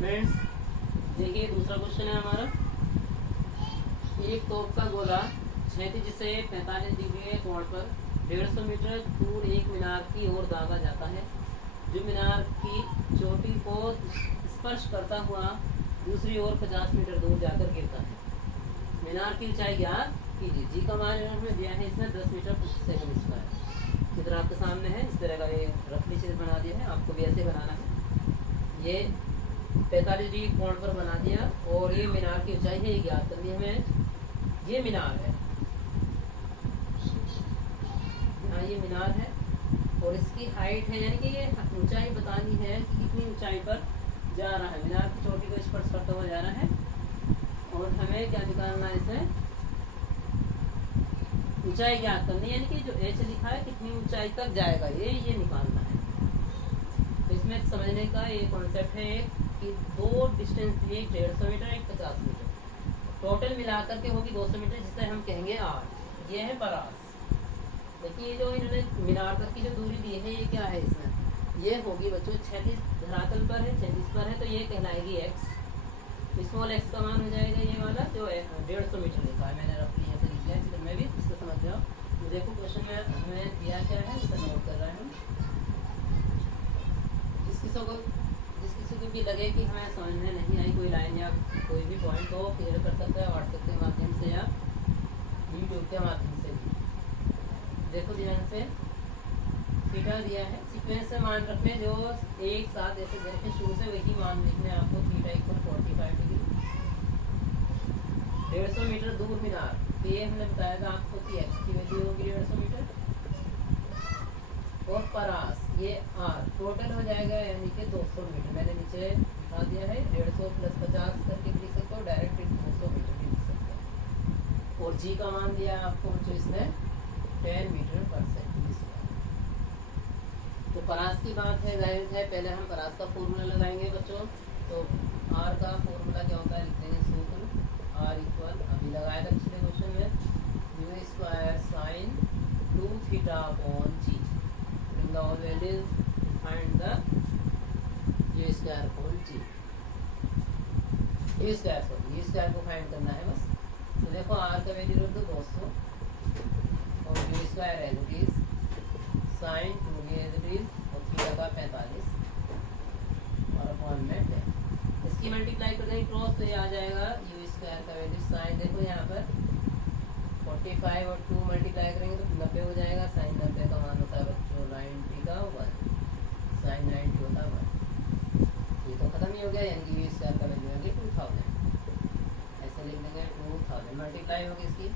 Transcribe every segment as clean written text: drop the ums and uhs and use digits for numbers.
Friends देखिए दूसरा question है हमारा। एक तोप का गोला क्षैतिज से 45 डिग्री के कोण पर 150 मीटर दूर एक मीनार की ओर दागा जाता है, जो मीनार की चोटी को स्पर्श करता हुआ दूसरी ओर 50 मीटर दूर जाकर गिरता है। मीनार की ऊंचाई ज्ञात कीजिए। जी का मान हमें दिया है इसमें 10 मीटर प्रति सेकंड स्क्वायर। चित्र आपके सामने है, इस तरह का ये रफली चित्र बना दिया है, आपको भी ऐसे बनाना है। ये 45 डिग्री कोण पर बना दिया और ये मीनार की ऊंचाई है, ये ज्ञात करनी है हमें। ये मीनार है, यहाँ ये मीनार है और इसकी हाइट है, यानी कि ये ऊंचाई बतानी है कि कितनी ऊंचाई पर जा रहा है। मीनार की चोटी को स्पर्श करता हुआ जा रहा है और हमें क्या निकालना है, इसमें ऊंचाई ज्ञात करनी है, यानी कि जो एच लिखा है कितनी ऊंचाई तक जाएगा ये निकालना है। तो इसमें समझने का ये कॉन्सेप्ट है कि दो डिस्टेंस दिए, 150 मीटर, एक 50 मीटर, टोटल मिलाकर के होगी 200 मीटर, जिसे हम कहेंगे आर। ये है परास। देखिए जो इन्होंने मीनार तक की जो दूरी दी है, ये क्या है, इसमें ये होगी बच्चों 36 धरातल पर है, 36 पर है, तो ये कहलाएगी एक्स। स्मॉल एक्स का मान हो जाएगा ये वाला जो 150 मीटर लिखा है, मैंने रखी यहाँ से लिख लिया, चित्र में भी इसको समझ जाओ। तो देखो क्वेश्चन में हमें दिया क्या है, इसे नोट कर रहे हैं हम। जिस किसी को भी लगे कि हमें समझ में नहीं आई कोई लाइन या कोई भी पॉइंट, तो क्लियर कर सकता है व्हाट्सएप के माध्यम से या यूट्यूब के माध्यम से भी। देखो ध्यान से, थीटा दिया है, सीक्वेंस से मान रखने जो एक साथ ऐसे देखें शुरू से वही मान लिखने आपको। थीटा इक्वल 45 डिग्री, 150 मीटर दूर मीनार, तो ये हमने बताया था आपको कि एक्स की वैल्यू होगी 150 मीटर और परास ये आर, टोटल हो जाएगा यानी कि 200 मीटर। मैंने नीचे लिखा दिया है 150 प्लस 50 करके लिख सकते हो, डायरेक्ट 200 मीटर भी लिख सकते हो। और जी का मान दिया है आपको जो इसमें 10 मीटर पर सेकंड स्क्वायर। तो परास की बात है, जाहिर है पहले हम परास का फॉर्मूला लगाएंगे बच्चों। तो आर का फॉर्मूला क्या होता है, लिख देंगे सूत्र आर इक्वल, अभी लगाया था पिछले क्वेश्चन में, u square sine 2 theta upon g. Bring the all values, find the u square upon g। u square को फाइंड करना है बस। तो देखो r का वैल्यू रख दो 200 और u square as it is, sine 2 as it is और थीटा का 45 और अपॉन में 10। इसकी मल्टीप्लाई कर देंगे क्रॉस, तो ये आ जाएगा u स्क्वायर का वैल्यू साइन, देखो यहाँ पर 45 और 2 मल्टीप्लाई करेंगे तो 90 हो जाएगा। साइन 90 का मान होता है बच्चों 90 का 1, साइन 90 होता है 1। ये तो खत्म ही हो गया, यानी कि यू स्क्वायर का वैल्यू है 2000। ऐसे लिख देंगे 2000 मल्टीप्लाई होगी इसकी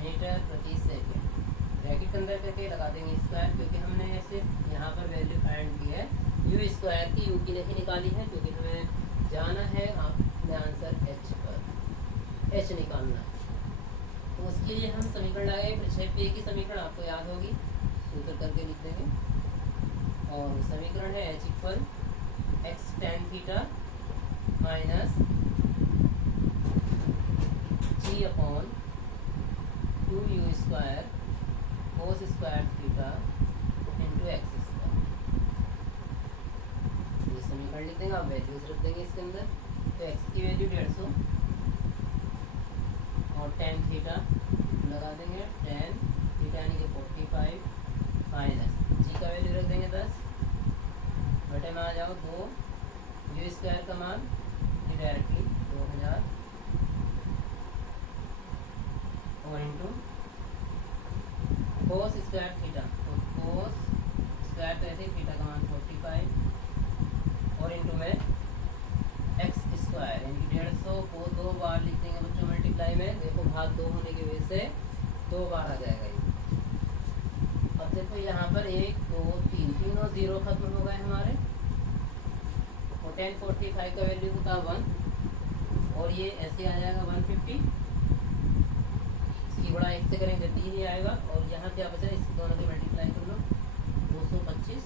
मीटर प्रति सेकेंड, ब्रैकेट के अंदर करके लगा देंगे स्क्वायर, क्योंकि हमने ऐसे यहाँ पर वैल्यू फाइंड की है यू स्क्वायर की, यू की नहीं निकाली है, क्योंकि हमें जाना है आपने आंसर एच पर, एच निकालना है। तो उसके लिए हम समीकरण लगाएंगे, प्रक्षेपीय की समीकरण आपको याद होगी, सूत्र करके लिख देंगे। और समीकरण है h equal x tan theta minus g upon 2 u square cos square theta into x square. ये समीकरण लिख देंगे, आप वैल्यूज रख देंगे इसके अंदर। तो एक्स की वैल्यू 150 और टेन थीटा लगा देंगे, टेन थीटा यानी कि 45 माइनस जी का वैल्यू रख देंगे 10, बटे में आ जाओ 2 यू स्क्वायर का मान डायरेक्टली 2000 और इंटू कोस स्क्वायर थीटा, तो कोस स्क्वायर तो ऐसे थीटा का मान 45 और इंटू में एक्स स्क्वायर यानी कि 150 को 2 बार लिख देंगे बच्चों मल्टीप्लाई में। देखो भाग 2 होने की वजह से 2 बार आ जाएगा ये। अब देखो यहाँ पर 1 2 3 तीनों जीरो खत्म हो गए हमारे, और 1045 का वैल्यू होता है 1 और ये ऐसे आ जाएगा 150। इसकी बड़ा 1 से करेंगे डी नहीं आएगा, और यहाँ क्या बचा, इस दोनों की मल्टीप्लाई कर लो 225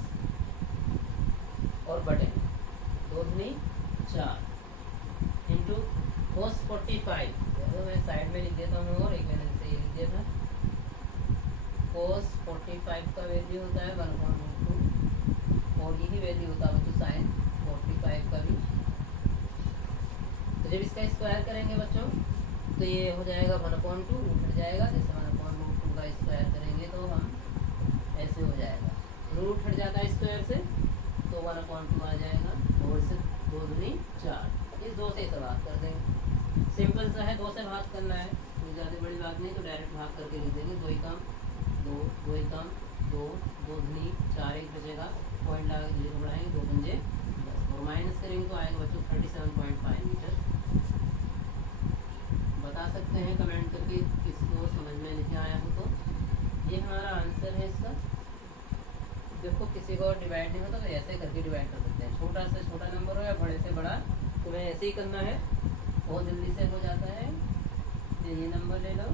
और बटे 2 दूनी 4 इंटू कोस 45, मैं साइड में लिख देता हूँ और एक मैंने से ये लिख दिया था। कोस 45 का वैल्यू होता है 1/2 और यही वैल्यू होता है बच्चों साइन 45 का भी जब इसका स्क्वायर करेंगे बच्चों तो ये हो जाएगा 1/2, रूट हट जाएगा। जैसे 1/2 का स्क्वायर करेंगे तो हम ऐसे हो जाएगा, रूट हट जाता है स्क्वायर से तो 1/2 आ जाएगा, और से 2 दूनी 4, इस 2 से इसे भाग कर देंगे। सिंपल सा है, 2 से भाग करना है, कोई ज़्यादा बड़ी बात नहीं, तो डायरेक्ट भाग करके लिख देंगे। 2 ही कम 2, 2 ही कम 2, 2 दूनी 4, एक बचेगा, पॉइंट लगा के 0 बढ़ाएंगे, 2 पंजे 10, और माइनस करेंगे तो आएगा बच्चों 37.5 मीटर। बता सकते हैं कमेंट करके किसको समझ में नहीं आया हो तो। ये हमारा आंसर है इसका। देखो किसी को डिवाइड नहीं होता तो ऐसे करके डिवाइड कर सकते हैं, छोटा से छोटा नंबर हो या बड़े से बड़ा, तुम्हें ऐसे ही करना है, बहुत जल्दी से हो जाता है। ये नंबर ले लो